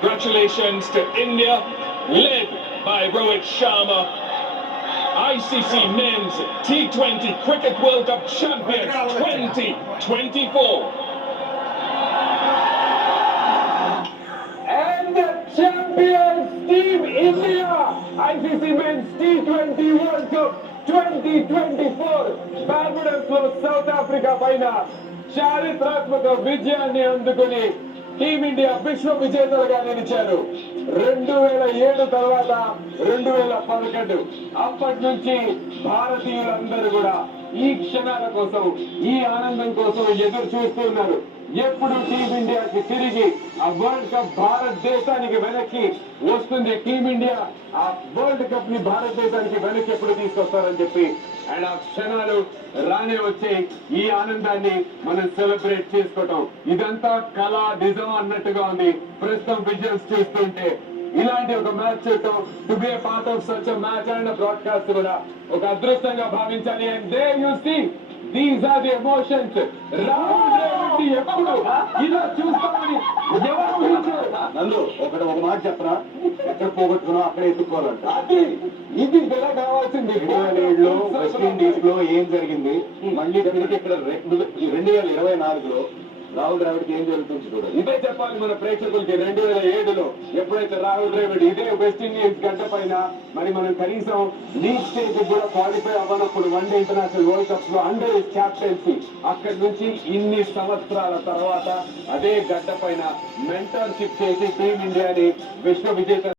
Congratulations to India, led by Rohit Sharma, ICC Men's T20 Cricket World Cup Champions 2024. And the champions Team India, ICC Men's T20 World Cup 2024 Barbados లో south Africa పైన చారిత్రాత్మక విజయాన్ని అందుకుని team India విశ్వ విజేతలుగా నిలిచారు. 2007 తర్వాత 2011 అప్పటి నుంచి భారతీయులందరూ కూడా ఈ క్షణాల కోసం, ఈ ఆనందం కోసం ఎదురు చూస్తున్నారు. ఎప్పుడు టీమిండియాకి తిరిగి ఆ వరల్డ్ కప్ భారతదేశానికి వెనక్కి వస్తుంది, టీమిండియా ఆ వరల్డ్ కప్ ని భారతదేశానికి వెనక్కి ఎప్పుడు తీసుకొస్తారని చెప్పి అండ్ ఆ క్షణాలు రానే వచ్చే ఈ ఆనందాన్ని మనం సెలబ్రేట్ చేసుకోవటం, ఇదంతా కళ నిజం అన్నట్టుగా ఉంది ప్రస్తుతం విజువల్స్ చూస్తుంటే. ఇలాంటి ఒక మ్యాచ్ చూడటం, to be a part of such match and broadcast కూడా ఒక అదృష్టంగా భావించాలి. And there you see these are the emotions. Rahul Dravid ఎప్పుడు ఇలా చూస్తామని ఎవరు ఊహించారు? నందు ఒక మాట చెప్పరా, ఎక్కడ పోగొట్టుకున్నా అక్కడ ఎత్తుకోవాలంట. అది ఇది ఎలా కావాల్సింది. 2007లో వెస్టిండీస్ లో ఏం జరిగింది, మళ్ళీ తిరిగి ఇక్కడ 2024లో రాహుల్ ద్రావిడ్కి ఏం జరుగుతుంది చూడాలి. ఇదే చెప్పాలి మన ప్రేక్షకులకి. 2007లో ఎప్పుడైతే రాహుల్ ద్రావిడ్ ఇదే వెస్టిండీస్ గడ్డ పైన మరి మనం కనీసం లీగ్ స్టేజ్ కూడా క్వాలిఫై అవ్వనప్పుడు వన్డే ఇంటర్నేషనల్ వరల్డ్ కప్స్ లో అండర్ హిస్ క్యాప్టెన్సీ అక్కడి నుంచి ఇన్ని సంవత్సరాల తర్వాత అదే గడ్డ పైన మెంటర్షిప్ చేసి టీమిండియాని విశ్వ విజేత